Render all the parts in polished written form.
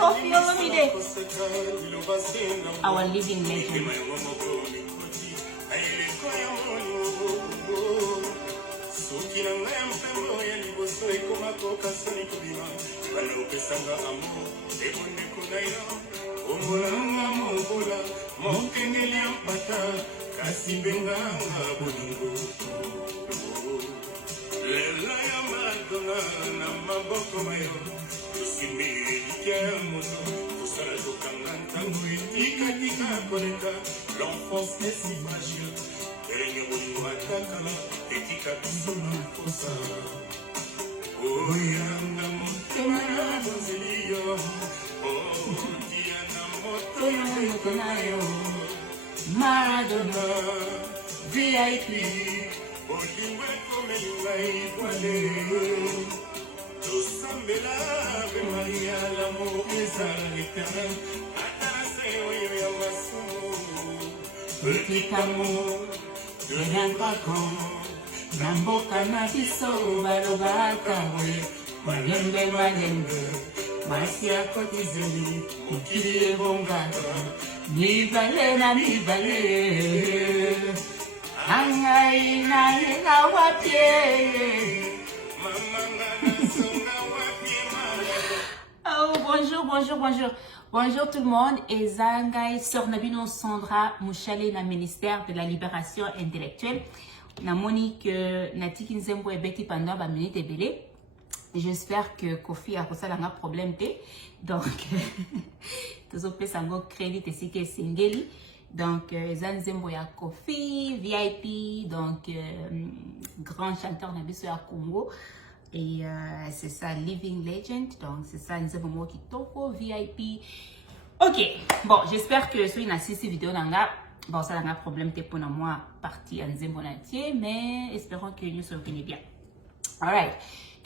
Kofi Olomide, our living legend. L'enfance est si fragile. Maradona, VIP, Maria, l'amour est à l'éternel. Petit amour, ne viens pas quand Namboka na biso balobaka we malembe masi ya kotizeli mokili ebongaka mibale na mibale angai nayenga wapie Oh, bonjour tout le monde. Et Zangai, Sœur Nabino Sandra, Mouchale, na ministère de la libération intellectuelle. Na Monique, Natiki Nzembo et Betty pendant ba minute et belé. J'espère que Kofi a reçu un problème. Donc, tous les sango crédit ici que singeli. Donc, Zanzembo ya Kofi, VIP, donc, grand chanteur Nabiso ya Congo. Et c'est ça, Living Legend. Donc, c'est ça, Nzembo Kitoko, VIP. Ok, bon, j'espère que celui qui a assisté cette vidéo, bon, ça n'a pas de problème pour moi, partie en Nzembo entier, mais espérons que nous sommes bien. Alright.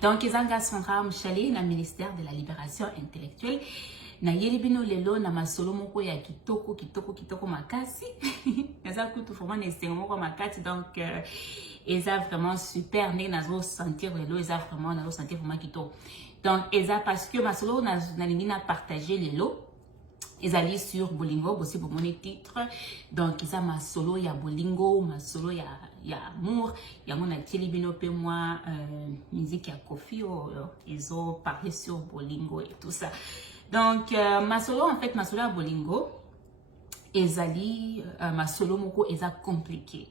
Donc, Izanga Sandra Mouchale, na ministère de la libération intellectuelle. Na yelibino lelo na masolo moko ya kitoko makasi. Naza kutu vraiment nesengo moko makasi, donc eza vraiment super né nazo sentir lelo, eza vraiment nazo sentir vraiment kitoko. Donc eza parce que masolo na lingi na partager lelo. Ils allaient sur Bolingo, aussi pour mon titre. Donc, ils ont ma solo, il y a Bolingo, ma solo, il y a Amour, il y a mon Tilibino et moi, musique, il y a Kofi, ils ont parlé sur Bolingo et tout ça. Donc, ma solo, en fait, ma solo à Bolingo, ils allaient, ma solo, moko, ils ont compliqué.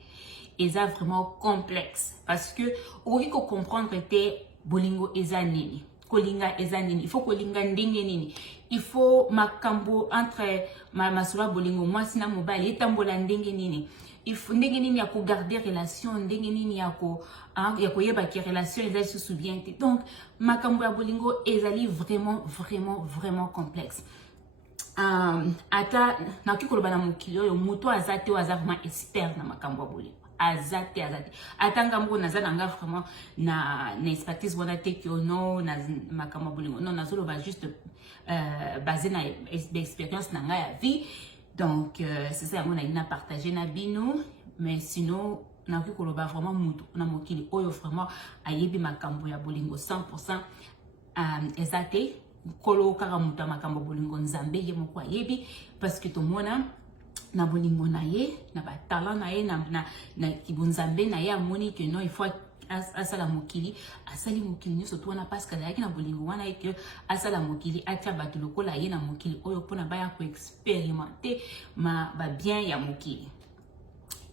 Ils ont vraiment complexe. Parce que, au lieu de comprendre que Bolingo, ils ont nini. Kolinga ezanini, il faut kolinga ndenge nini, il faut makambo entre masolo bolingo moi sina mobile etambola ndenge nini, il faut ndenge nini ya ko garder relation, ndenge nini ya ko yeba ki relation ezali se souvient. Donc makambo ya bolingo ezali vraiment complexe. Ata na kikoloba na mokili oyo muto azate o aza vraiment expert na makambo ya bolingo. Azate atanga mko nazana nga vraiment na expertise wana te que non na makama bolingo non nazolo ba juste basé na expérience na nga ya vie. Donc c'est ça on a ina partager na bino, mais sinon na ki koloba vraiment mutu na mokili oyo vraiment ayebi makambo ya bolingo 100% ezate kolo kaka mutu makambo bolingo nzambe ye moko ayebi, parce que to mona na bolingo na ye na ba talent na ye na kibunzambe na ye amoni que non il faut asala mokili asali mokili nyoso to wana parce que la na bolingo wana que asala mokili atia bato lokola ye na mokili oyo pona ba ya ko expérimenter ba bien ya mokili.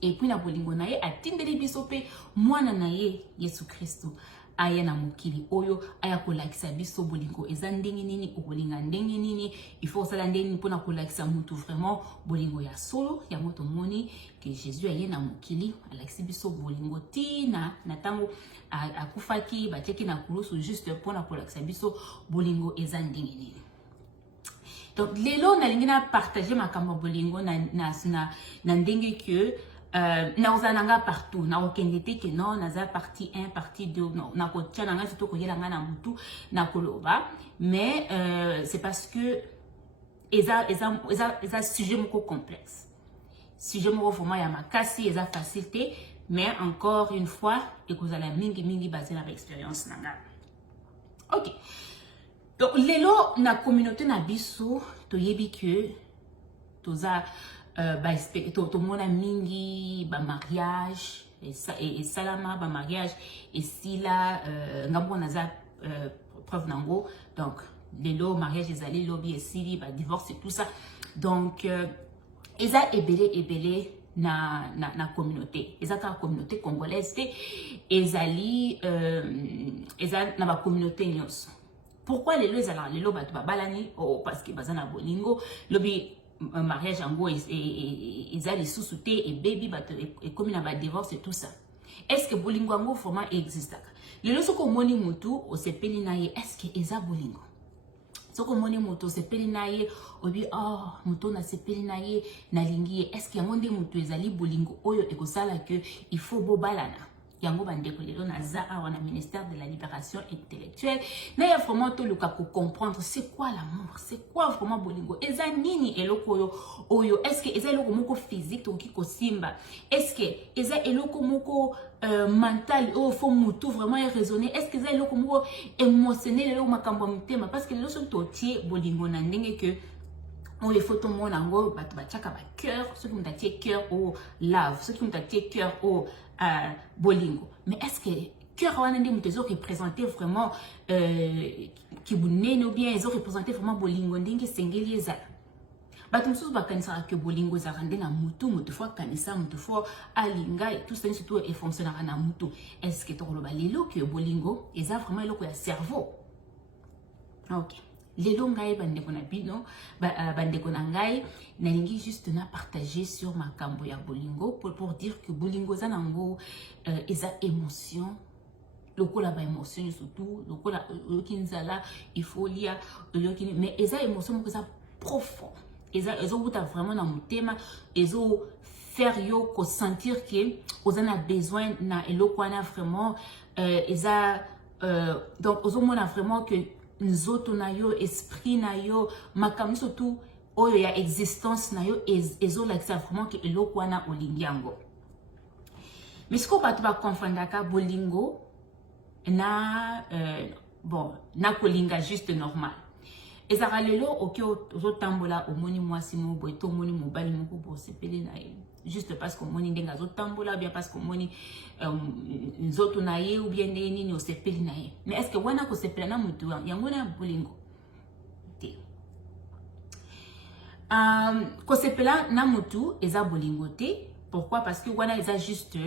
Et puis na bolingo na ye atindeli biso pe mwana na ye Yesu Kristo aya na mokili oyo aya kolakisa biso bolingo eza ndenge nini okolinga ndenge nini, il faut sala ndenge nini pona kolakisa mutu vraiment bolingo ya solo ya moto moni que Jésus aye na mokili alakisi biso bolingo tina na tango akufaki bateki na kulusu juste pona kolakisa biso bolingo eza ndenge nini. Donc lelo na lingi na partager makambo bolingo na ndenge que na ozananga partout na okendete que non naza partie 1 partie 2 non na ko tchananga surtout ko yelanga na mutu na koloba, mais c'est parce que eza sujet moko complexe. sujet moko vraiment ya makasi eza facilité, mais encore une fois et que vous allez mingi basé na expérience nanga. OK. Donc lelo na communauté na biso toyebi que toza tomona mingi ba mariage et salama ba mariage et sila ngambo naza preuve nango. Donc lelo mariage ezali lobby et sili ba divorce et tout ça. Donc eza ebele na communauté. Eza ka communauté congolaise te ezali eza na ba communauté nyonso. Pourquoi lelo ezala lelo bato babalani parce que bazana bolingo lobby mariage yango ezali sous te et baby bato et comme na ba divorce et tout ça. Est-ce que bolingo yango vraiment existe? Lelo soko moni mutu osepeli na ye, est-ce que eza bolingo? Soko moni mutu osepeli na ye obi mutu na sepeli na ye na lingi, est-ce que yango nde mutu ezali bolingo oyo ekosala que il faut bobalana? Yango bandeko lelo naza awa na ministère de la libération intellectuelle na ya vraiment to luka ko comprendre c'est quoi l'amour, c'est quoi vraiment bolingo, eza nini eloko oyo, est-ce que eza eloko moko physique to ki ko simba, est-ce que eza eloko moko mental o fo mutu vraiment raisonner, est-ce que eza eloko moko émotionnel eloko makambo mutema, parce que lelo so to tie bolingo na ndenge que on les photos mon ango bato bachaka ba cœur, ceux qui m'ont tiré cœur au love, ceux qui m'ont tiré cœur au bolingo. Mais est-ce que cœur wana ndi mutezo représenter vraiment qui bunene ou bien ils ont représenté vraiment bolingo ndenge sengeli eza. Bato msusu bakanisa que bolingo za rende na mutu fois kanisa mutu fois alinga et tout ça surtout et fonctionnera na mutu. Est-ce que to lo balelo que bolingo eza vraiment eloko ya cerveau? OK. Lelo ngai bandeko na bino bandeko na ngai nalingi juste na partager sur makambo ya bolingo pour dire que bolingo za nango eza émotion lokola ba émotion surtout lokola okinzala il faut lire mais eza émotion moko eza profond eza buta vraiment na motema ezo faire yo ko sentir que ozana besoin na eloko wana vraiment eza donc ozomona vraiment que nzoto na yo esprit na yo makambo surtout oyo ya existence na yo ezolakisa vraiment que eloko wana olingi yango. Mais ce qu'on va te confondre bolingo na bon na kolinga juste normal. Ezara lelo oke ozotambola omoni mwasi mo boy to omoni mobali moko bo sepele na ye juste parce que omoni ndenga zotambola bien parce que omoni nzoto na ye ou bien nini osepeli na ye. Mais est-ce que wana ko sepela na mutu yango na bolingo te? Ko sepela na mutu eza bolingo te. Pourquoi? Parce que wana eza juste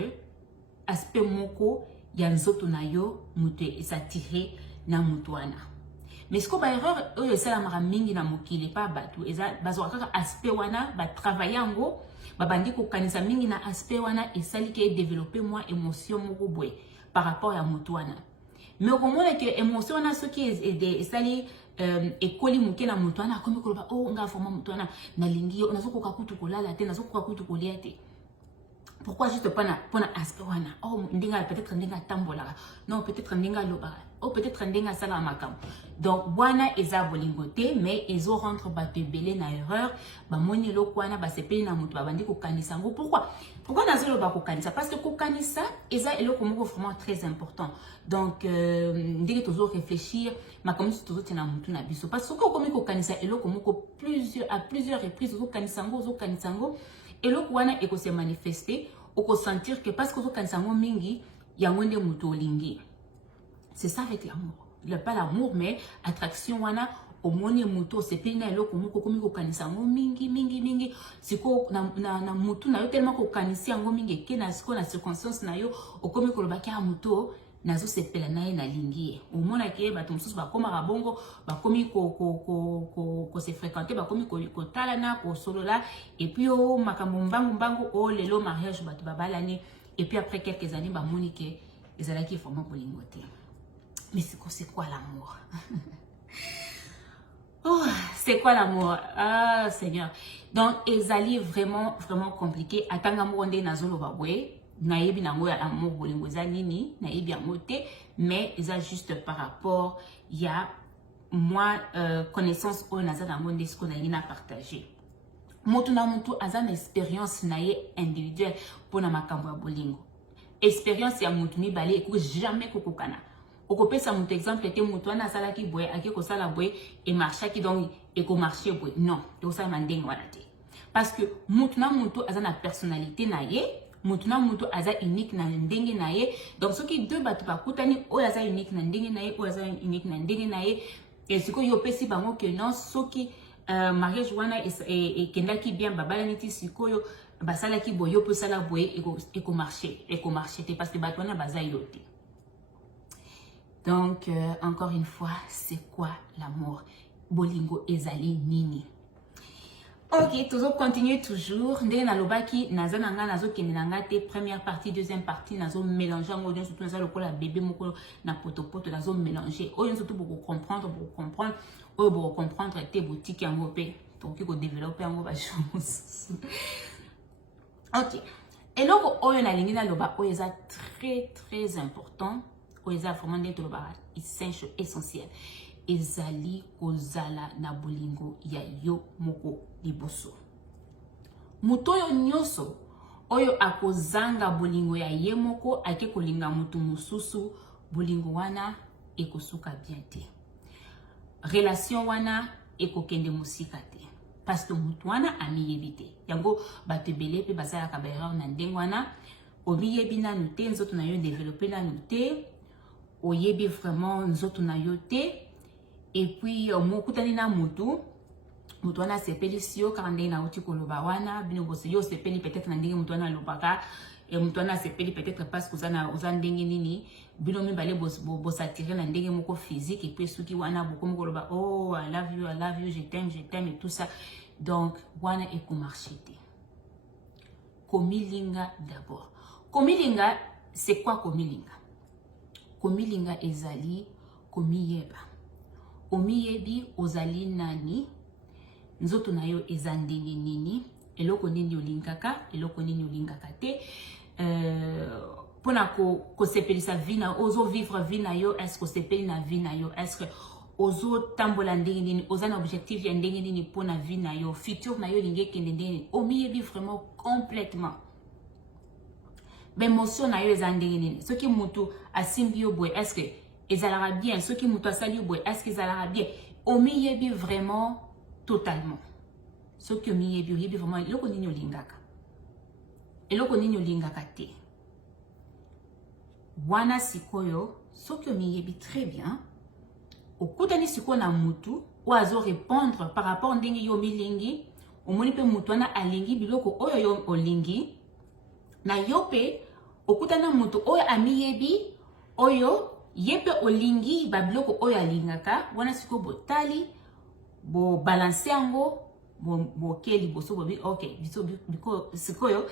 aspect moko ya nzoto na yo mutu eza tiré na mutu wana. Mais ce qu'on va erreur c'est la mingi na mokili pa batu eza bazwaka aspect wana ba travailler ngo ba bandi ko kanisa mingi na aspect wana esali ke développer moi émotion moko boy par rapport à mutu wana. Mais au moment que émotion wana ce qui est esali ekoli muke na mutu wana komi ko ba nga forma mutu wana na lingi on azo ko kakutu kolala te nazo ko kakutu kolia te. Pourquoi juste pona aspect wana ndinga peut-être ndinga tambola non peut-être ndinga loba peut-être ndinga sala makam. Donc wana eza bolingo te mais ezo rentre bato belé na erreur ba moni loko wana ba sepeli na mutu bandi ko kanisa ngo. Pourquoi nazolo ba ko kanisa? Parce que ko kanisa eza eloko moko vraiment très important. Donc ndenge tozo réfléchir makam tozo tina mutu na biso parce que ko komi ko kanisa eloko moko à plusieurs reprises tozo kanisa ngo eloko wana eko se manifester oko sentir que parce que zo kanisa ngo mingi yango nde mutu olingi. C'est ça avec l'amour. Pas l'amour, mais attraction wana omoni mutu sepeli na eloko moko komi ko kanisa ngo mingi siko na mutu na yo tellement ko kanisi yango mingi ke na siko na circonstance na yo okomi ko lobaki a mutu nazo sepela na ye na lingi omona ke bato mususu bakoma rabongo bakomi ko se fréquenter bakomi ko talana ko solola et puis makambo mbangu lelo mariage bato babalani et puis après quelques années bamoni ke ezalaki vraiment bolingo te. Mais c'est quoi l'amour? C'est quoi l'amour? Ah, Seigneur. Donc, ezali vraiment compliqué. Atanga mwonde nazolo babwe. Naebi nango ya amour bolingo za nini. Naebi yango te. Mais, eza juste par rapport, il y a moi, connaissance au naza nango nde ce qu'on a partager. Mutu na mutu aza na expérience na ye individuelle pour na makambo ya bolingo. Expérience ya mutu mibale eko jamais kokokana. Okopesa mutu exemple te mutu wana asalaki boye ake kosala boye et marchaki donc eko marcher boye. Non, to ça mandenge wana te. Parce que mutu na mutu aza na personnalité na ye, mutu na mutu aza unique na ndenge na ye. Donc soki deux batu bakutani oyo aza unique na ndenge na ye, oyo aza unique na ndenge na ye, et siko yo pesi bango que non soki mariage wana et kendaki bien babala niti sikoyo basala ki boyo pe sala boye eko marcher te parce que batwana baza yote. Donc encore une fois, c'est quoi l'amour? Bolingo ezali nini? Ok, toujours continuer toujours. Ndenge na lobaki naza nanga nazo kenenanga te première partie, deuxième partie nazo mélanger ngo nyo surtout nazo lokola bébé moko na potopoto nazo mélanger. Oyo surtout pour comprendre, oyo pour comprendre te boutique yango pe pour ko développer yango ba chose. Ok. Et donc oyo na lingi na loba oyo eza très important, oyo eza vraiment ndenge loba essentiel. Ezali kozala na bolingo ya yo moko liboso. Muto oyo nyoso oyo akozanga bolingo ya ye moko ake kolinga mutu mususu, bolingo wana ekosuka bien te. Relation wana ekokende musika te. Parce que mutu wana amiyebi te. Yango batebele pe basala ka ba erreur na ndenge wana, omiyebi nanu te, nzoto na yo développer nanu te, oyebi vraiment nzoto na yo te. Et puis mokutani na mutu wana sepeli sio kande na uti koloba wana bino bosse yo sepeli peut-être na ndenge mutu wana lobaka et mutu wana sepeli peut-être parce que za ndenge nini bino mibale bossa attirer na ndenge moko physique et puis suki wana boko moko loba oh I love you, je t'aime et tout ça. Donc wana eko marcher te. Komilinga d'abord. Komilinga, c'est quoi komilinga? Komilinga ezali komiyeba. Omiyebi ozali nani, nzoto na yo ezandenge nini, eloko nini olingaka, eloko nini olingaka te, pona ko sepelisa vie na, ozo vivre vie na yo, est-ce que sepeli na vie na yo, est-ce que ozo tambola ndenge nini, oza na objectif ya ndenge nini pona vie na yo, futur na yo linge kende ndenge nini, omiyebi vraiment complètement. Ben émotion na yo ezandenge nini, ce qui mutu asimbi yo boy, est-ce que ezalera bien, ceux qui mutu asali boy, est-ce que ezalera bien? Omiyebi vraiment totalement. Ceux qui omiyebi vraiment eloko nini olingaka. Eloko nini olingaka te. Wana sikoyo, ceux qui omiyebi très bien. Okutani sikoyo na mutu, oazo répondre par rapport ndenge yo milingi, omoni pe mutu wana alingi biloko oyo yo olingi. Na yope, okutana mutu oyo amiyebi, oyo yepe olingi babiloko oyo alingaka, wana siko botali, bo balance yango, bo keli boso bobi, ok, biso sikoyo,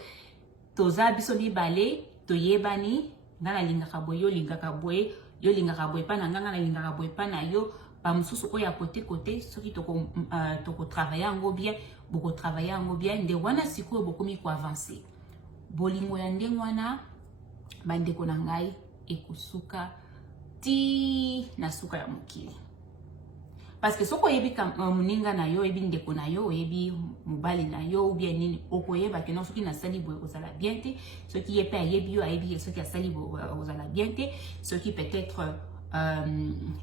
toza biso mibale, toyebani, ngana lingaka boye, yo lingaka boye pa na ngana lingaka boye pa na yo, ba mususu oyo kote, soki toko travailler yango bien, boko travailler yango bien, nde wana sikoyo bokomi ko avancer. Bolingo ya ndenge wana, bandeko na ngai, ekosuka, na suka ya mokili. Parce que soko yebi muninga na yo, yebi ndeko na yo, yebi mobali na yo, ou bien nini, okoyeba ke non soki na sali boye ozala bien te, soki yepe ayebi yo, ayebi soki asali boye ozala bien te, soki peut-être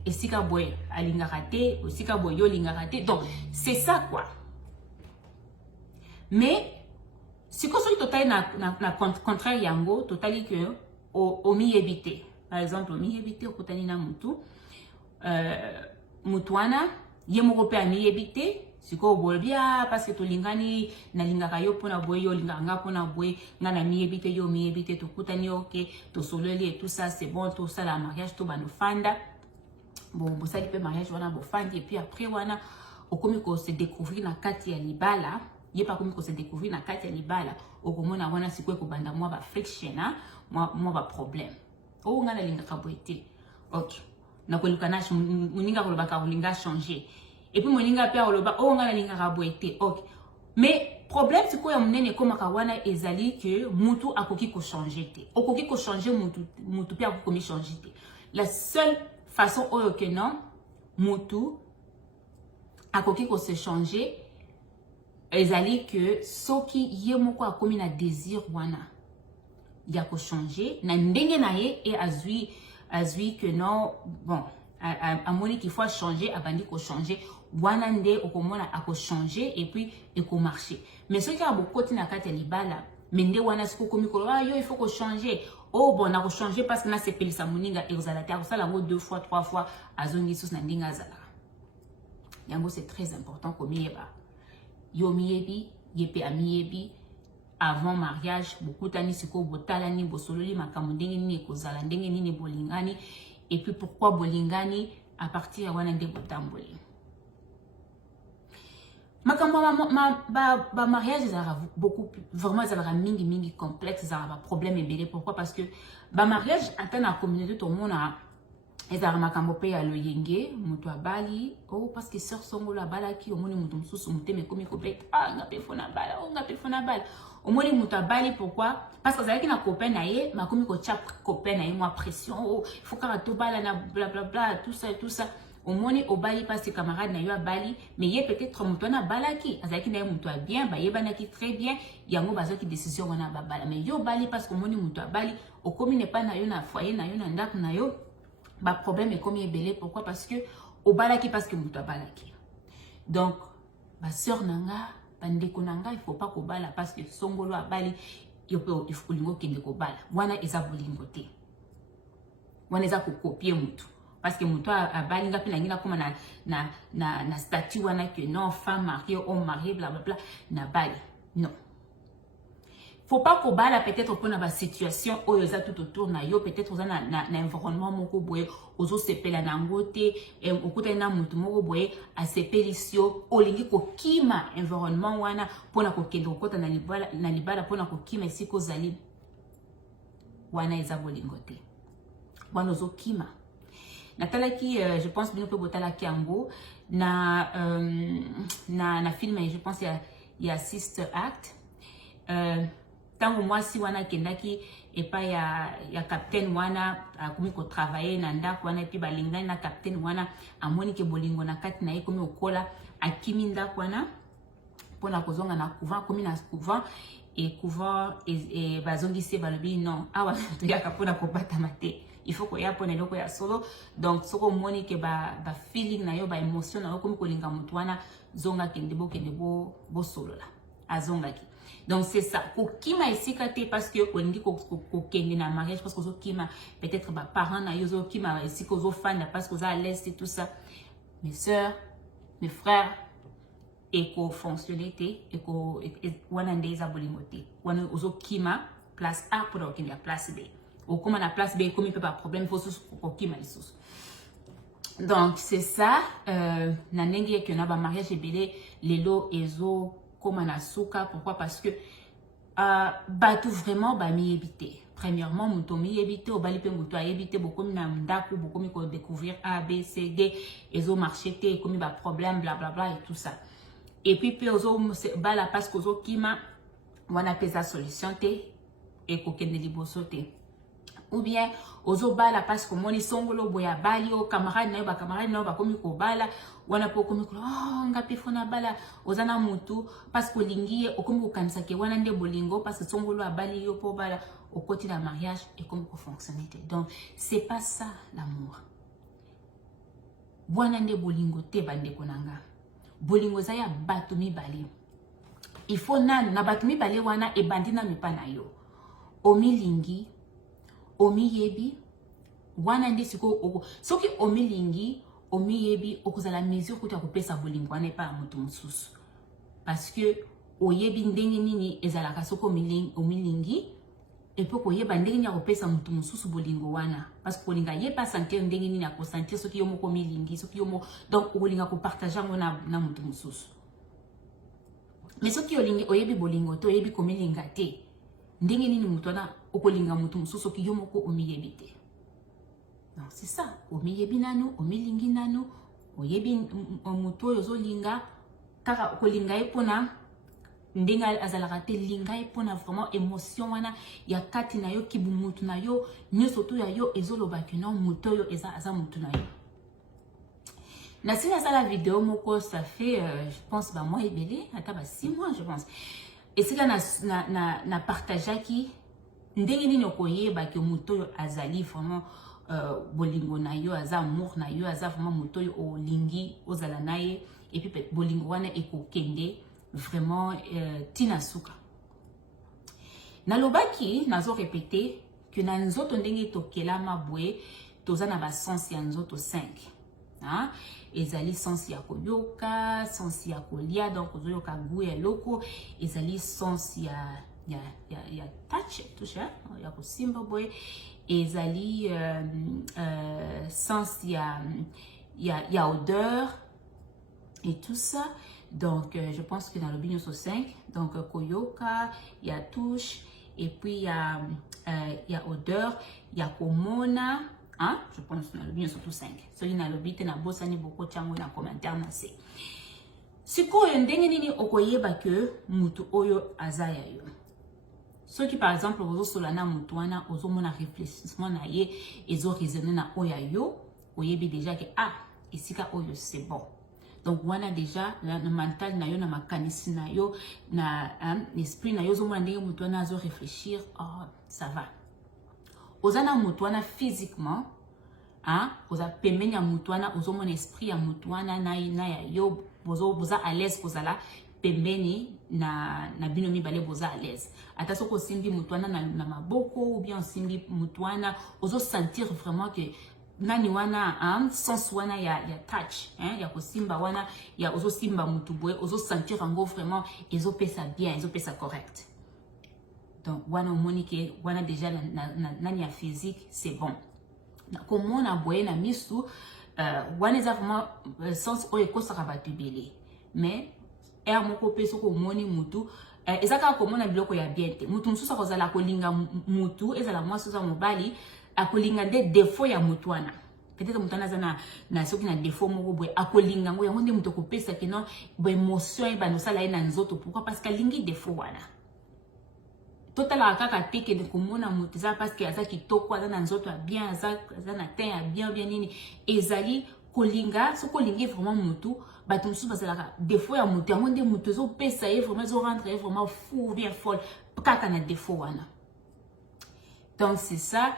esika boye alingaka te, esika boye yo lingaka te. Donc, c'est ça quoi. Mais, si ko soki totali na contraire yango, totali que omi yebite. Par exemple, omi yebite okutani na mutu, mutuana, ye moko pe ami yebite, siko bolbia parce que to lingani na lingaka yo pona boye yo linganga pona boye nga na mi yebite yo mi yebite to kutani ok to soleli et tout ça c'est bon tout ça la mariage to bano fanda bon bosali pe mariage wana bo fandi et puis après wana okomi ko se découvrir na kati ya libala ye pa komi ko se découvrir na kati ya libala okomona wana siko ko banda moi ba friction na moi ba problème o nga na lingaka boye te ok na kolukana muninga kolobaka kolinga changer et puis moninga pe oloba o nga na lingaka boye te ok mais problème c'est quoi ya munene komaka wana ezali que mutu akoki ko changer te okoki ko changer mutu pe akoki ko changer te la seule façon oyo que non mutu akoki ko se changer ezali que soki ye moko akomi na désir wana ya ko changer na ndenge na ye et azui que non bon amoni qu'il faut changer abandi ko changer wana nde okomona ako changer et puis eko marcher mais soki abokoti na kati ya libala mais nde wana siko komi ko yo il faut ko changer oh bon na ko changer parce que na sepelisa moninga ezala ta sala ngo 2 fois 3 fois azongi sus na ndinga azala yango c'est très important ko miyeba yo miyebi yepe amiyebi avant mariage bokutani siko botalani bosololi makambo ndenge nini ekozala ndenge nini bolingani et puis pourquoi bolingani à partir ya wana nde botamboli makambo ba mariage ezalaka beaucoup vraiment ezalaka mingi complexe ezalaka ba problème ebele pourquoi parce que ba mariage ata na communauté tomona ezalaka makambo pe ya loyenge moto abali oh parce que sœur songolo abalaki omoni moto mosusu motema ekomi kobeta nga pe fona bala nga pe fona bala omoni moto abali pourquoi parce que azalaki na copain na ye makomi kotia copain na ye mwa pression oh il faut kaka tobala na blablabla tout ça omoni obali parce que camarade na yo abali mais ye peut-être moto wana abalaki azalaki na ye moto a bien bayebanaki très bien yango bazaki décision wana babala mais yo obali parce que omoni moto abali okomi ne pas na yo na foyer na yo na ndako na yo ba problème est comme ebele pourquoi parce que obalaki parce que moto abalaki donc ba sœur nanga bandeko nanga il faut pas kobala parce que songolo abali yo pe il faut lingo kende kobala wana eza bolingo te wana eza ko copier moto parce que moto abali nga pe na ngina koma na statut wana que non femme mariée homme marié bla bla bla na bali non faut pas kobala peut-être pour na situation oyo za tout autour na yo peut-être oza na environnement moko boye ozo sepela na ngote okuta na mutu moko boye a sepelisio olingi ko kima environnement wana pona ko kende okota na libala pona ko kima siko zali wana eza bolingo te wana ozo kima natalaki je pense bino pe botala kiango na film je pense il y a Sister Act tango mwasi wana kendaki epa ya capitaine wana akomi ko travailler na ndako wana epi balingani na capitaine wana amoni ke bolingo na kati na ye komi okola akimi ndako wana pona kozonga na couvent komi na couvent et couvent et bazongisi balobi non awa tuyaka pona kobata mate il faut koya pona eloko ya solo donc soko moni ke ba feeling na yo ba emotion na yo komi kolinga mutu wana zonga kende bo solo la azongaki. Donc c'est ça. Kokima esikate parce que on dit kokende na mariage parce que kokima peut-être ba parents na yo kima ici ko fan parce que à l'aise et tout ça. Mes sœurs, mes frères eko fonctionnalité eko wana ndeza bolimote. Wana ozo kima place A pour okende la place B. Ou comme na place B comme il peut pas problème faut kokima lisusu. Donc c'est ça na ndenge que na ba mariage ebele lelo ezo comme na souka pourquoi parce que batou vraiment ba mi éviter premièrement muto mi éviter obali pe muto a éviter beaucoup na ndako beaucoup mi ko découvrir A B C D ezo marché té comme ba problème bla bla bla et tout ça et puis pe ozo bala parce que ozo kima wana pesa solution té et ko kende liboso té ou bien ozo bala parce que moni songolo boya bali o camarade na ba komi ko bala wana po komi ko ngapi fona bala ozana mutu parce que lingi okomi ko kanisa ke wana nde bolingo parce que songolo abali yo po bala au côté de mariage et comme ko fonctionner donc c'est pas ça l'amour wana nde bolingo te bande konanga bolingo za ya batu mibale il faut na batu mibale wana e bandina mipana yo omilingi omiyebi wana ndi siko soki omilingi omiyebi okozala mesure kuta kopesa bolingo wana pa mutu mususu parce que oyebi ndenge nini ezalaka soko omilingi et puis koyeba ndenge nini kopesa mutu mususu bolingo wana parce que kolinga ye pas sentir ndenge nini ko sentir soki yo moko omilingi soki yo mo donc olinga ko partager ngona na mutu mususu mais soki olingi oyebi bolingo to oyebi komilinga te ndenge nini mutu wana okolinga mutu mususu ki yo moko omiyebi te. Donc c'est ça, omiyebi nanu, omilingi nanu, oyebi mutu ozo linga kaka okolinga epona ndenga azalaka te linga epona vraiment émotion wana ya kati na yo kibu mutu na yo nyoso to ya yo ezoloba que non mutu yo eza mutu na yo. Nasi na la vidéo moko ça fait je pense ba mois ebele ata ba 6 mois je pense. Et c'est là na partage qui ndenge nini okoyeba ke muto yo azali vraiment bolingo na yo aza amour na yo aza vraiment muto yo olingi ozala na ye et puis bolingo wana ekokende vraiment tina suka. Nalobaki nazo répéter que na nzoto ndenge tokelama boye toza na ba sens ya nzoto 5. Hein? Ezali sens ya koyoka, sens ya kolia, donc ozoyoka goût ya loko, ezali sens ya touch, touche, ya kosimba boye, ezali sens ya odeur et tout ça. Donc je pense que dans le bignon sur 5, donc koyoka, ya touche, et puis ya odeur, ya komona. Hein? Je pense dans le bien surtout 5. Celui dans le bite na bosani beaucoup chango na commentaire na se. Siko ndenge nini okoyeba que mutu oyo azaya yo. Ceux qui par exemple ozo solana mutu wana ozo mona réfléchissement na ye ezo raisonner na oya yo, oyebi déjà que ah isika oyo c'est bon. Donc wana déjà na mental na yo na makanisi na yo na esprit na yo ozo mona ndenge mutu wana azo réfléchir, oh ça va. Ozana mutuana physiquement, hein, oza pembeni ya mutuana, ozo mon esprit ya mutuana na ya yo, boza à l'aise kozala pembeni na binomi bale boza à l'aise. Ata soko simbi mutuana na maboko ou bien simbi mutuana, ozo sentir vraiment que nani wana hein, sens wana ya touch, hein, ya kosimba wana ya ozo simba mutuboe, ozo sentir ango vraiment ezo pesa bien, ezo pesa correct. Donc, wana monique, wana déjà na physique, c'est bon. Comment on a boye na misu, wana eza vraiment sens oyo ekosaka bato ebele. Mais er moko pe soko moni mutu, ezaka komona biloko ya bien te. Mutu mususu akozala kolinga mutu, ezala mwasi oza mobali, akolinga de défaut ya mutu wana. Peut-être mutu wana na soki na défaut moko boye, akolinga ngo yango nde mutu kopesa ke non, bo émotion e banosala ye na nzoto. Pourquoi? Parce qu'alingi défaut wana. Total akaka teke de komona mutiza parce que aza kitoko aza na nzoto ya bien aza na teint ya bien nini ezali kolinga so kolingi vraiment mutu bato mususu bazalaka défaut ya mutu yango nde mutu ezo pesa ye vraiment ezo rendre ye vraiment fou bien folle kaka na défaut wana. Donc c'est ça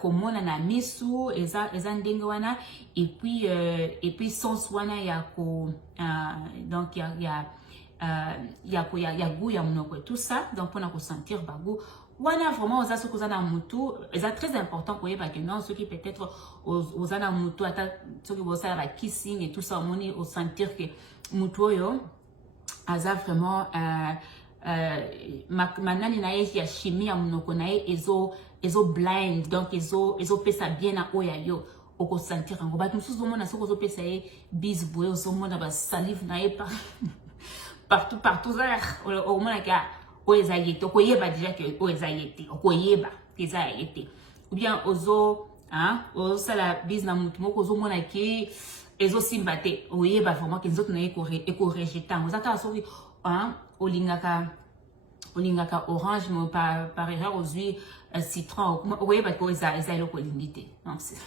komona na misu eza ndenge wana et puis sens wana ya ko donc ya goût ya monoko et tout ça, donc pour nous sentir bagou wana vraiment oza soki oza na mutu eza très important koyeba que non ceux qui peut-être oza na mutu ata soki bosala ba kissing et tout ça omoni o sentir que mutu oyo aza vraiment manani na ye ya chimie ya monoko na ye ezo blind, donc ezo pesa bien na oya yo oko sentir ngo bato mususu omona soki ozo pesa ye bis boye ozomona ba salive na ye partout ça au moins ka oezayete okoyeba déjà que oezayete okoyeba ezayete ou bien ozo hein osala business mutu moko ozo mona ke ezo simbate oyeba vraiment que nzoto na eko rejetant ozaka soki hein olingaka orange mais par erreur ozui citron oyeba ko ezayelo ko lingite donc c'est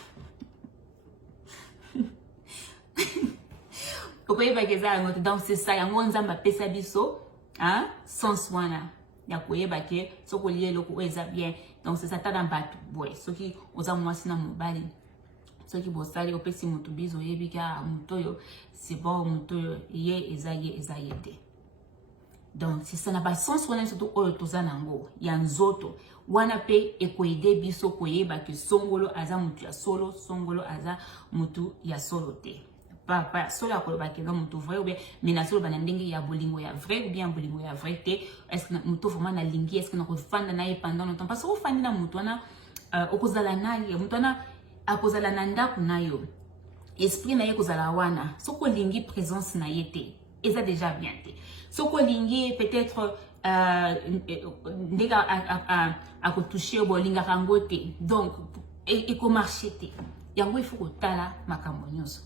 okoyeba keza ngoto donc c'est ça yango nzamba pesa biso hein sens wana ya koyeba ke soko lié loko eza bien donc c'est ça ta dans batu boy soki oza mwasi na mobali soki bosali opesi mutu biso yebika mutoyo c'est bon mutoyo ye ezayete. Donc c'est ça na ba sens wana surtout oyo toza nango ya nzoto wana pe ekoide biso koyeba ke songolo aza mutu ya solo songolo aza mutu ya solo te. Pas solo akoloba ke non mutu vrai ou bien mais na solo bana ndenge ya bolingo ya vrai ou bien bolingo ya vrai te est-ce que mutu vraiment na lingi est-ce que na kofanda na ye pendant longtemps parce que ofandi na mutu wana okozala na ye mutu wana akozala na ndako na yo esprit na ye kozala wana soko lingi présence na ye te eza déjà bien te soko lingi peut-être ndeka akotoucher bolinga kango te donc eko marcher te yango il faut kotala makambo nyonso.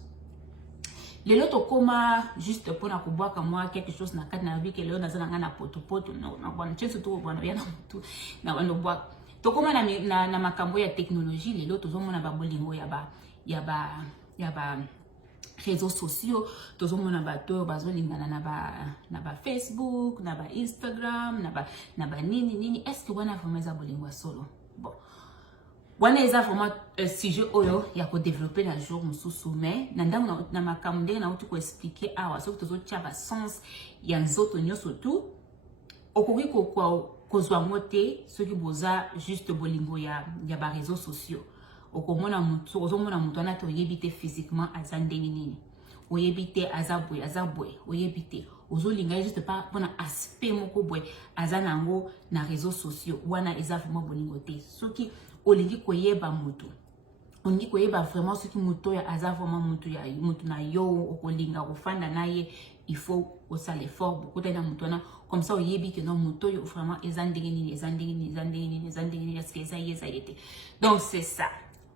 Lelo tokoma juste pour na kubwaka moi quelque chose na kati na vie que leo nazana ngana poto na bwana cheso to bwana yana mutu na bwana bwa tokoma na makambo ya technologie lelo tozomona ba bolingo ya ba réseaux sociaux tozomona bato bazolingana na ba Facebook na ba Instagram na ba nini est-ce que wana vraiment eza bolingo solo bon wana eza vraiment sujet oyo ya ko développer la jour mususu mais na ndango na makambo ndenge na uti ko expliquer awa soki tozotia ba sens ya nzoto nyonso tu okoki kozwa ngote soki boza juste bolingo ya ba réseaux sociaux okomona mutu ozomona mutu ana toyebi te physiquement aza ndenge nini oyebi te aza boye oyebi te ozolinga juste pas pona aspect moko boye aza nango na réseaux sociaux wana eza vraiment bolingo te soki olingi koyeba mutu olingi koyeba vraiment soki mutu ya aza vraiment mutu na yo okolinga kofanda na ye il faut osala effort beaucoup na mutu wana comme ça oyebi que non mutu yo vraiment eza ndenge nini est-ce que eza yete donc c'est ça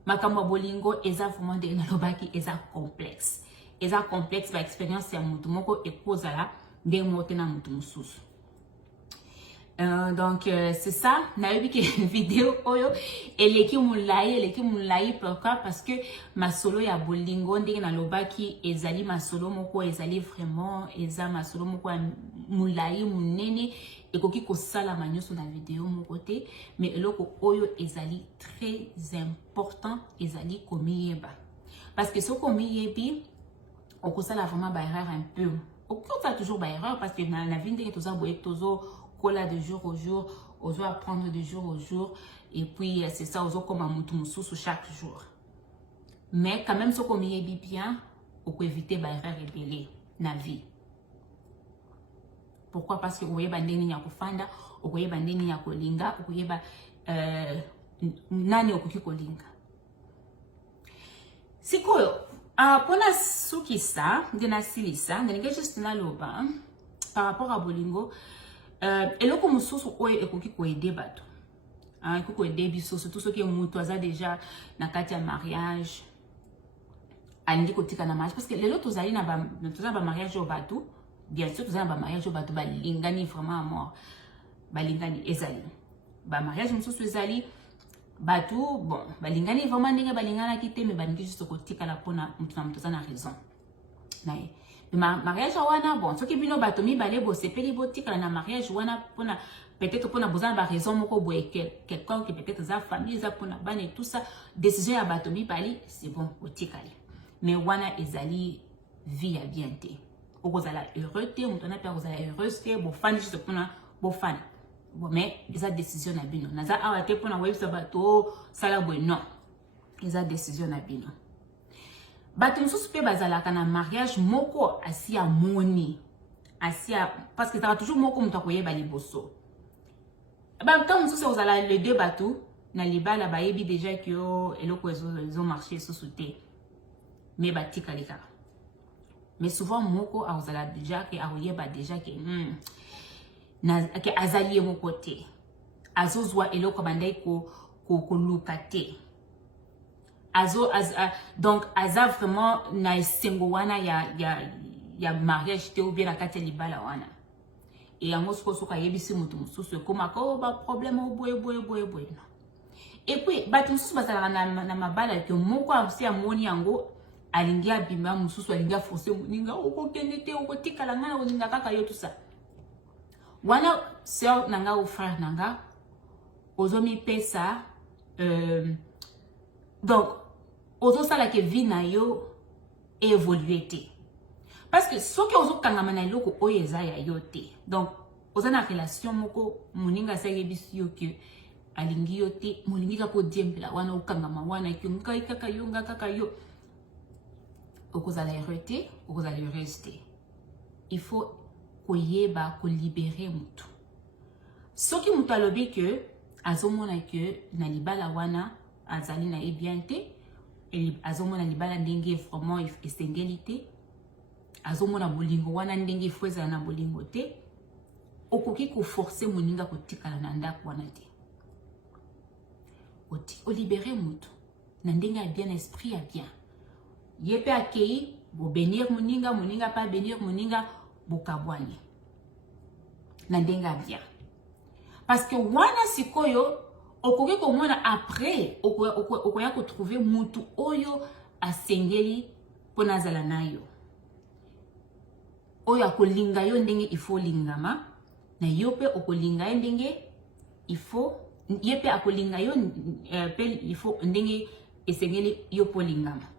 makambo bolingo eza vraiment de nalobaki eza complexe ba expérience ya mutu moko ekozala ndenge mote na mutu mususu donc c'est ça nayebi ke vidéo oyo eleki mulai pourquoi parce que masolo ya bolingo ndenge nalobaki ezali masolo moko ezali vraiment eza masolo moko mulai munene ekoki kosala manyoso na vidéo moko te mais eloko oyo ezali très important ezali komiyeba parce que ce komiyebi okosala vraiment ba erreur un peu okota toujours ba erreur parce que na vie ndenge toza boye tozo kola de jour au jour ozo apprendre de jour au jour et puis c'est ça ozo comme mutu mususu chaque jour mais quand même ce komiyebi bien oko éviter ba erreur ebele na vie. Pourquoi? Parce que okoyeba ndenge ya kofanda, okoyeba ndenge ya kolinga, okoyeba nani okoki kolinga. Sikoyo, pona suki sa, ndena silisa, ndenge juste naloba par rapport à bolingo, eloko mususu oyo ekoki koede bato. Ekoki koede biso surtout soki mutu aza déjà na kati ya mariage. Alingi kotika na mariage parce que lelo tozali na ba mariage au bato. Bien sûr, vous avez un mariage au bateau, balingani vraiment à mort. Balingani ezali. Ba mariage mususu ezali bateau, bon, balingani vraiment ndenge balingana kite mais balingi juste kotika la pona mutu na raison. Nae. Mariage wana bon, soki bino bateau mi balé bo sepeli botika na mariage wana pona peut-être pona bozana ba raison moko boye quelqu'un qui peut-être za famille za pona ban et tout ça, décision ya bateau mi bali, c'est bon, otikali. Mais wana ezali vie à bien te. Okozala heureux te, mutona pe okozala heureuse te, bo fan juste pona bo fan. Bon mais eza décision na bino. Naza awa te pona websa bato sala bo non. Eza décision na bino. Bato mususu pe bazalaka na mariage moko asi ya moni. Asi ya parce que ça toujours moko mutu akoyeba liboso. Ba tant mususu ozala les deux bato na libala bayebi déjà que eloko ils ont marché sous te. Mais batika lika. Mais souvent moko azala déjà que aoyeba déjà que que azali mon côté azozwa eloko bandai ko lukate donc aza vraiment na esengo wana ya mariage te ou bien na kati libala wana et yango soka yebisi mutu mususu koma ko ba problème o boye et puis bato mususu bazala na mabala que moko asi amoni yango alingia bima mususu alingia forcer muninga okokende te okotikala ngana oninga kaka yo tout ça wana sœur nanga ou frère nanga ozomi pesa donc ozo sala ke vie na yo évoluer te parce que soki ozo kangama na eloko oyo eza ya yo te donc oza na relation moko muninga sa yebisi yo ke alingi yo te muningi ka ko diembela wana okangama wana ke ngai kaka yo okozala heureux okozala heureuse te. Il faut koyeba ko libérer mutu. Soki mutu alobi que azomona que na libala wana azali na bien te, azomona libala ndenge vraiment esengeli azomona bolingo wana ndenge fweza na bolingo te, okoki ko forcer moninga kotikala na ndako wana te. O libérer mutu na ndenge ya bien esprit ya bien. Yepe akei bo bénir moninga pas bénir moninga bokabwani na ndenga bien parce que wana sikoyo okoki komona après okoya ko trouver mutu oyo asengeli pour nazala na yo. Oyo akolinga yo ndenge il faut lingama. Na yo pe okolinga yo ndenge il faut. Yepe akolinga yo pe il faut ndenge esengeli yo po lingama.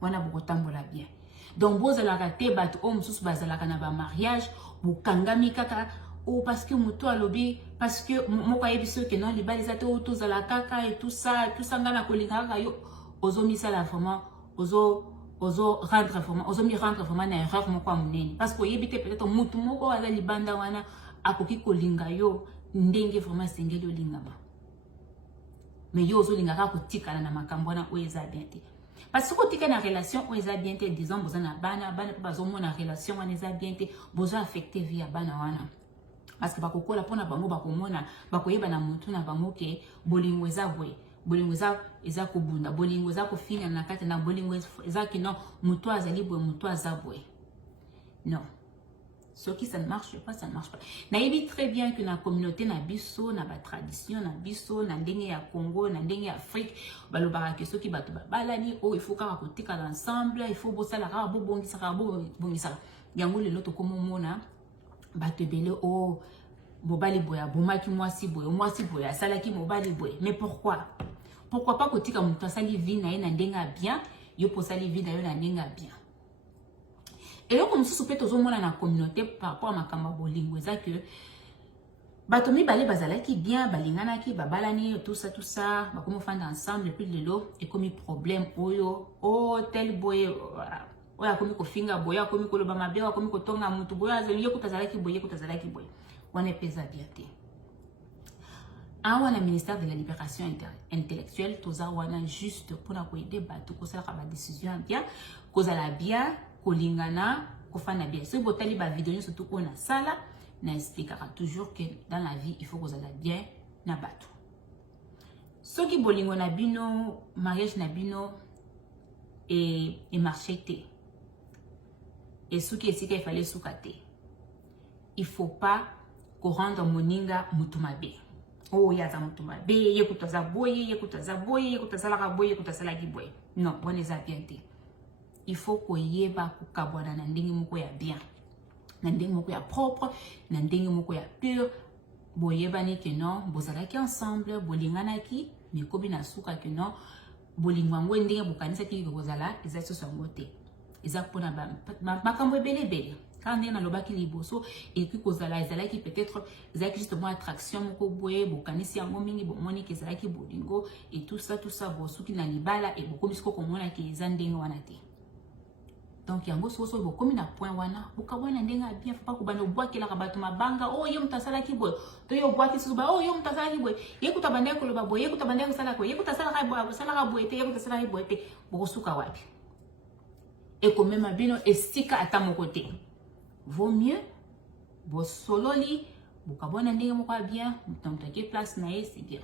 Wana bokotambola bien. Donc bozalaka te bato o mususu bazalaka na ba mariage bokangami kaka ou parce que muto alobi parce que moko yebiso que non libali za te o tozala kaka et tout ça ngana kolinga kaka yo ozomisa la vraiment ozo rendre vraiment ozomi rendre vraiment na erreur moko amunene parce que yebite peut-être mutu moko ala libanda wana akoki kolinga yo ndenge vraiment sengeli olingama mais yo ozolinga kaka kotikala na makambo wana o eza bien te. Parce que quand tu as une relation, on est bien, disons, vous avez une relation, on est bien, vous avez affecté via bana wana. Parce que bakoko la pona bango bakomona, bakoyeba na mutu na bango ke bolingo eza bwe, bolingo eza kobunda, bolingo eza kofinga na kati na bolingo eza ki non, mutu azali bwe, mutu azabwe. Non. Ce qui ça ne marche pas, ça ne marche pas. Naïbi très bien que na communauté na biso, na ba tradition na biso, na ndenge ya Congo, na ndenge ya Afrique, balobara que ceux qui bato balani, oh il faut ka kotika ensemble, il faut bosala ka bo bongisa ka bo bongisa. Yango le loto komo mona bato belé oh mobali boya, bomaki mwasi boya, salaki mobali boya. Mais pourquoi? Pourquoi pas kotika mutu sali vie na ye na ndenga bien, yo posali vie na yo na ndenga bien. Et là, comme si vous avez la communauté par rapport à ma kamba bolingo, c'est que batomi balé bazala qui bien, balingana qui babalani, tout ça, bah comment faire ensemble depuis le lot et comme problème oyo, oh tel boy, oya comme ko finga boya, comme ko loba mabia, comme ko tonga mutu boya, zeli ko tazala ki boye, on est pesa bien te. Awana ministère de la libération intellectuelle, toza wana juste pour na ko aider bato ko sala ba décision bien, ko zala bien. Kolingana, kofana bien. Si vous avez une vidéo, surtout on a ça là, n'expliquera toujours que dans la vie, il faut que vous allez bien na bateau. Ce qui bolingo na bino, mariage na bino et marché te. Et ce qui est ici qu'il fallait soukate. Il faut pas qu'on rende moninga mutumabe. Oh, yaza mutumabe, yekutaza boye, yekutaza la boye, yekutaza la giboye. Non, on les a bien te. Il faut qu'on y ait pas kukabwana na ndenge moko ya bien, na ndenge moko ya propre, na ndenge moko ya pur. Boyeba ni que non, bozalaki ensemble, bolingana ki, mais kobi na suka que non, bolingwango ndenge bokanisa ki bozala, eza so sangote. Eza pona ba makambo ebele. Quand on est dans le bas qui liboso et puis kozala ezala ki peut-être ezala justement attraction moko boye bokanisi yango mingi bomoni ke ezala ki bolingo et tout ça bosuki na libala et bokomisiko komona ke eza ndenge wana te. Donc yango soso bokomi na point wana bokabwana ndenga bien faut pas ko bana boa kela ka bato mabanga oh yo mutasala ki boy to yo boa ki suba oh yo mutasala ki boy yekuta bande ko loba boy yekuta bande ko sala ko yekuta sala ka boy sala ka boy te yekuta sala ka boy te bokosuka wapi et comme même bino estika ata moko te vaut mieux bo sololi bokabwana ndenge moko bien mutamtake place na ye c'est bien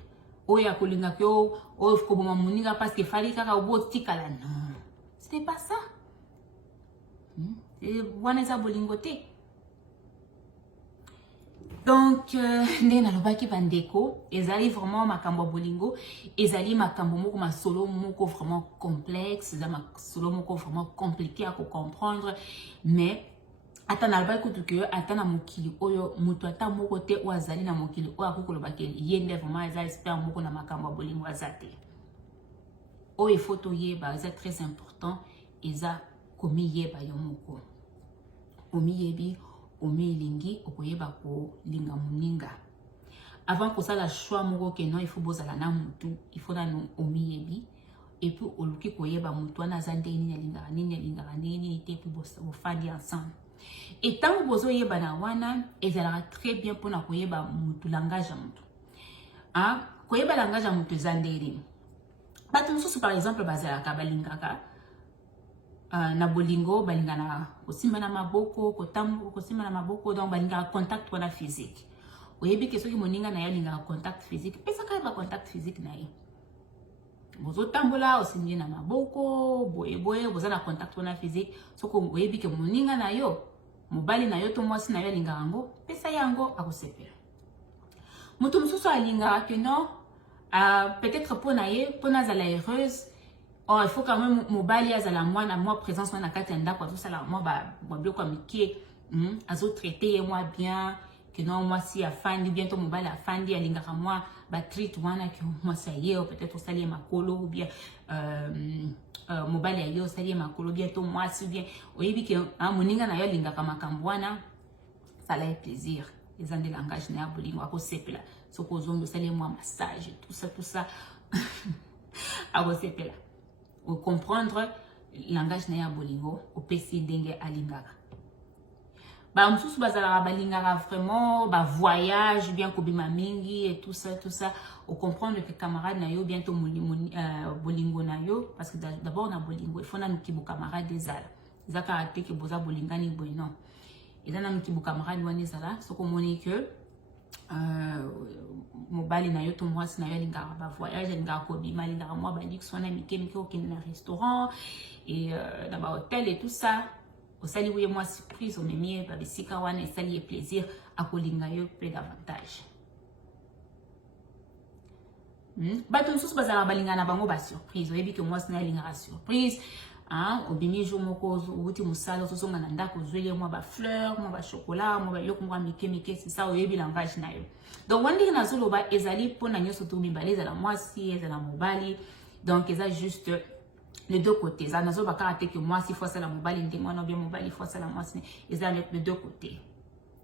oh ya kolinga ko oh ko boma muninga parce que fali kaka obo tika la non c'était pas ça. Et waneza bolingote. Donc ndé na lobaki bandeko ezali vraiment makambo bolingo ezali makambo moko ma solo moko vraiment complexe za ma solo moko vraiment compliqué à comprendre mais atana lobaki kutuke atana mokili oyo mutu ata moko te o azali na mokili oyo akokolobaki yende vraiment ezali expert moko na makambo bolingo azate o il faut toyeba c'est très important eza komi yeba yomoko omi yebi omi lingi okoyeba ko linga muninga avant que ça la choix moko que non il faut bozala na mutu il faut na no omi yebi et puis oluki koyeba mutu na zande ni linga nini te puis bofandi ensemble et tant bozo yeba na wana ezala très bien pour na koyeba mutu langage mutu ah koyeba langage mutu zande ni bato mususu par exemple bazala ka balingaka na bolingo balingana kosimba na maboko kotambo kosimba na maboko donc balingana contact wana physique oyebi ke soki moninga na yalingana contact physique pesa ka ba contact physique na ye bozo tambola osimbi na maboko boye boza na contact wana physique soko oyebi ke moninga na yo mobali na yo to mwasi na yo alingana ngo pesa yango akosepela mutu mususu alingana que non peut-être pour na ye pour na zala heureuse oh il faut quand même mobali azala moi présence na kati ndako tout ça là moi ba biloko mike azo traiter moi bien que non moi si afandi bientôt mobali afandi alingaka moi ba treat wana que moi ça y est peut-être sali makolo ou bien mobali ayo sali makolo bientôt moi si bien oyebi que moninga na yo alingaka makambo wana ça la plaisir les ans de langage na bolingo ako sepela soko zongo sali moi massage tout ça ako sepela ou comprendre langage na ya bolingo au PC denge alingaka ba msusu bazala balingaka vraiment ba voyage bien kobima mingi et tout ça au comprendre que camarade na yo bientôt bolingo na yo parce que d'abord na bolingo il faut na mkibu camarade ezala zaka ate ke boza bolingani boy non et dans na mkibu camarade wana ezala soko moni que mobali na yo to mwasi na yo lingaka ba voyage lingaka kobima lingaka mwa ba luxe wana mike okende na restaurant et dans ba hôtel et tout ça au sali oui moi surprise au memie ba bisika wana sali plaisir à kolinga yo plus davantage bato nsusu bazala balinga na bango ba surprise oyebi que moi sina lingaka surprise au bimi jour moko uti musala tozonga na ndako zwele moi ba fleur moi ba chocolat moi ba yoko moi mike c'est ça oyebi langage na yo donc wandi na zolo ba ezali pona nyoso to mibale ezala mwasi ezala mobali donc eza juste les deux côtés ça nazo ba karaté que moi si fois ça la mobali ndimo na bien mobali fois ça la mwasi eza les deux côtés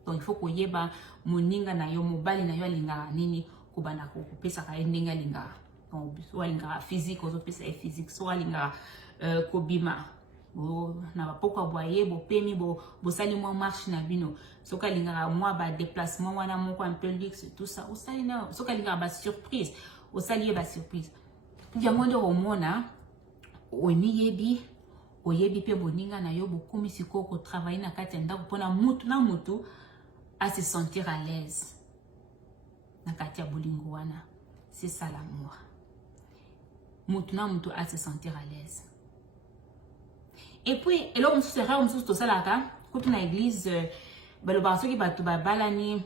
donc il faut koyeba moninga na yo mobali na yo alinga nini kubana ko pesa ka ndinga linga donc so alinga physique ozo pesa physique so alinga kobima na bapoko boye bo pemi bo sali mo marche na bino so kalinga moi ba déplacement wana moko un peu luxe tout ça o sali na so kalinga ba surprise o sali ba surprise yango ndo omona oyebi pe boninga na yo bokomi siko ko travailler na kati ndako pona mutu na mutu à se sentir à l'aise na kati ya bolingo wana c'est ça l'amour mutu na mutu à se sentir à l'aise. Et puis elo on se rend tout ça là quand na église baloba soki batu babalani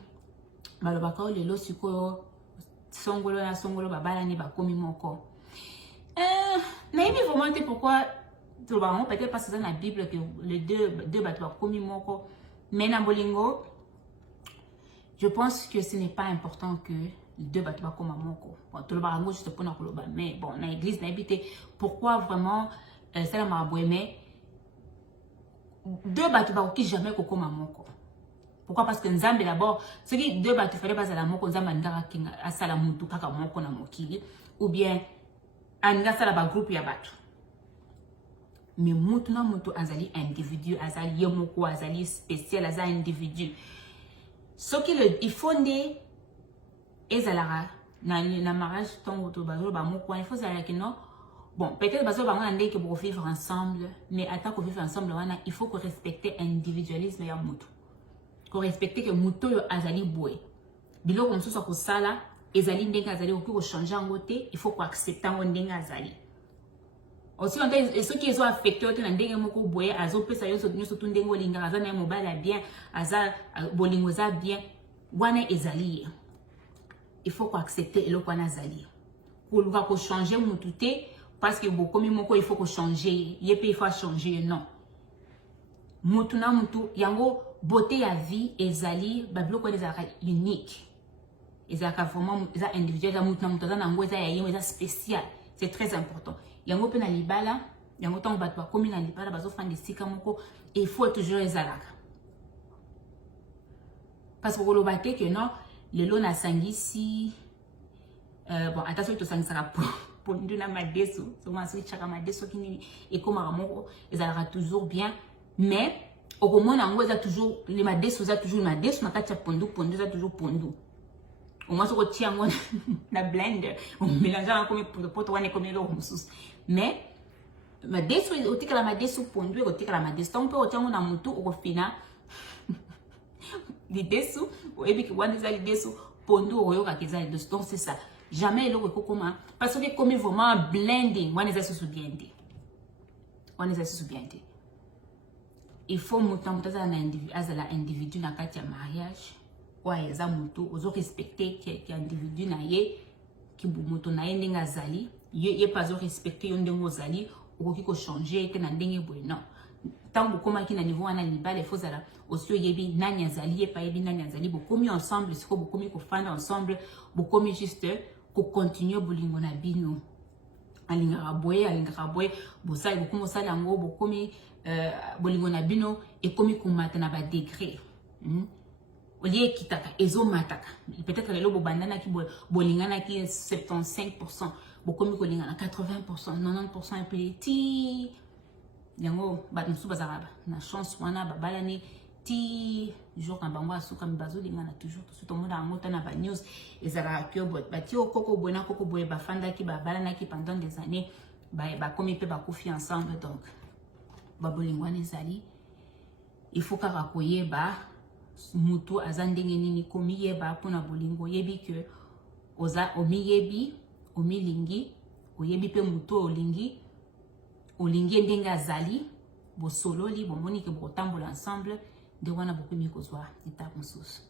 baloba ko lelo siko songolo babalani bakomi moko naïbi vraiment pourquoi peut-être parce que dans la Bible que les deux batu bakomi moko mais na bolingo je pense que ce n'est pas important que les deux batu bakoma moko bon tout le barango juste pour na koloba mais bon na église na habité pourquoi vraiment ça la maboueme deux batu bakoki jamais kokoma moko. Pourquoi? Parce que nzambe d'abord ce qui deux batu fallait pas à la moko nzambe ndaka kinga asala mutu kaka moko na mokili ou bien anga sala ba groupe ya batu mais mutu na mutu azali individu azali yemoko azali spécial azali individu ce qui il faut ne ezalara na mariage tongo to bazo ba moko il faut zala que non. Bon, peut-être parce que pour vivre ensemble, mais à qu'on vivre ensemble, il faut qu'on respecte l'individualisme et mutu. Qu'on respecte que mutu yo azali boué. Bilo comme ça ko sala, ezali ndenga azali ko changer en côté, il faut qu'on accepte en ndenga azali. Aussi on et ceux qui sont affectés au na ndenga moko boué, azo pesa yo so nyoso tundengo linga azana mobala bien, aza bolingo za bien, wana ezali. Il faut qu'on accepte elo kwa nazali. Pour changer mutu parce que beaucoup moko il faut que changer il faut changer non mutu na mutu yango beauté ya vie ezali bablo ko ezaka unique ezaka vraiment eza individuel ya mutu na mutu na ngo eza ya yemo eza spécial c'est très important yango pe na libala yango tango batwa komi na libala bazo fandi sika moko et il faut toujours ezalaka parce que lo baté que non le lo na sangisi bon attention to sangisaka pondu na madesu soma so chaka madesu kini et comme moko ezalaka toujours bien mais au komona ngo eza toujours les madesu za toujours madesu na kati ya pondu za toujours pondu au moins so tia ngo na blender on mélange comme poto wane comme lo mususu mais madesu otika la madesu pondu otika la madesu donc pe otia ngo na mutu okofina lidesu oyebi ki wana za lidesu pondu oyoka kiza lidesu donc c'est ça. Jamais le comment parce que comme vraiment blending on est assez bien dit il faut mutant un individu as la individu na kati ya mariage ou eza mutu ozo respecter qui individu na ye moto na ye ndenge azali ye pas respecter yo ndenge ozali okoki ko changer te na ndenge boye non tant bokomaki na niveau wana libala faut zala aussi oyebi nani azali ye pa yebi nani azali bokomi ensemble siko bokomi ko fanda ensemble bokomi juste ko continuer bolingo na bino alingaka boye bosali bokomi osali yango bokomi bolingo na bino ekomi komata na ba degré olie kitaka ezo mataka peut-être lelo bobandana ki bolingana ki 75% bokomi kolingana 80% 90% et puis yango bat musu bazaraba na chance wana babalani ti jour na bango asuka mibazo lingana toujours tout le monde a ngota na ba news ezara que bati okoko boena koko boye bafanda ki babalana ki pendant des années ba komi pe ba confier ensemble donc babolingwana ezali il faut kaka koyeba mutu azandenge nini komi yeba pona bolingo yebi que oza omiyebi omilingi oyebi pe mutu olingi ndenge azali bosololi bomoni ke botambola ensemble de wana bokomi kozwa étape mosusu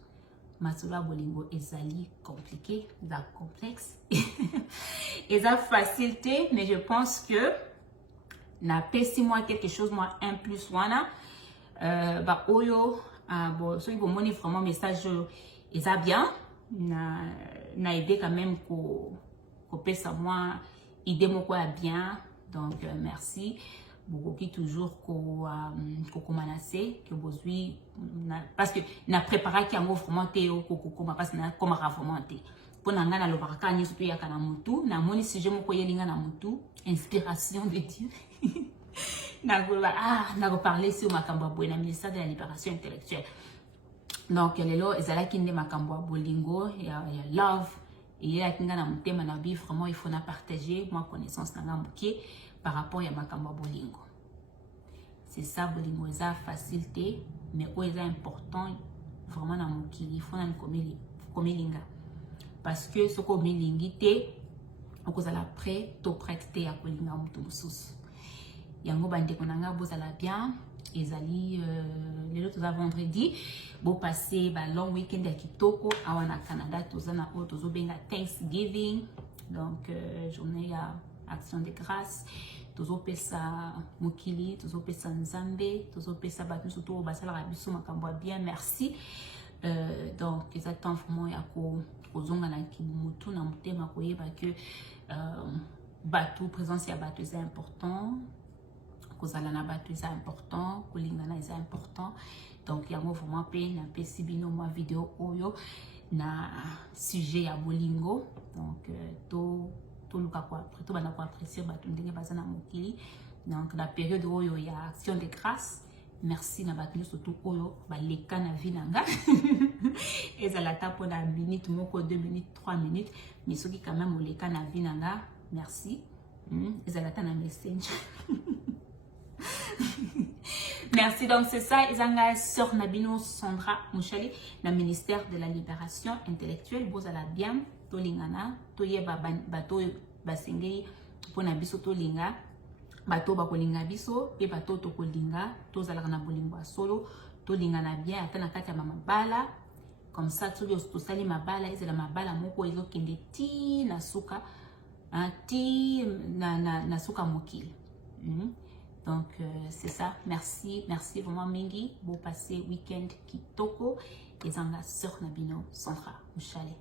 masolo bolingo ezali compliqué eza complexe eza facilité mais je pense que na pesi moi quelque chose moi un plus wana ba oyo bon soki bomoni vraiment message eza bien na aidé quand même ko pesa moi idée moko ya bien donc merci beaucoup qui toujours ko manasser que bozui parce que na préparer qui en vraiment té ko parce na comme vraiment té pona ngana lo baraka ni surtout ya kana mutu na moni sujet moko yelinga na mutu inspiration de Dieu na parler sur makambo boye na ministère de la libération intellectuelle donc lelo ezalaki nde makambo bolingo ya love et ya kinga na mutema na bi vraiment il faut na partager moi connaissance na ngamuke par rapport à makambo bolingo c'est ça bolingo eza facilité mais o eza important vraiment na mukili il faut na komelinga parce que ce ko melingi te okozala prêt to prête te ya kolinga mutu mususu yango bandeko nanga bozala bien ezali lelo toza vendredi bo passer ba long weekend ya kitoko awa na Canada toza na o tozo benga Thanksgiving donc journée ya action de grâce tozo pesa mokili tozo pesa nzambe tozo pesa batu surtout basala biso makambo bien merci donc eza temps vraiment ya kozonga na kimutu na mutema koyeba que batu présence ya batu c'est important kozala na batu c'est important kolingana c'est important donc yango vraiment pe na pesi bino moi vidéo oyo na sujet ya bolingo donc to luka kwa après to bana kwa apprécier batu ndenge bazana mokili donc la période oyo ya action de grâce merci na batu surtout oyo baleka na vie nanga ezala tapo na minute moko 2 minutes 3 minutes mais soki quand même oleka na vie nanga merci ezala ta na message merci donc c'est ça ezanga sœur Nabino Sandra Mouchali na ministère de la libération intellectuelle bozala bien tolingana toyeba bato basengei pona biso tolinga bato bakolinga biso pe bato tokolinga tozalaka na bolingo solo tolingana bien ata na kati ya mabala comme ça tosali mabala ezala mabala moko ezokende ti na suka ti na suka mokili donc c'est ça merci vraiment mingi bon passer week-end kitoko ezanga sœur Nabino Sandra Mouchali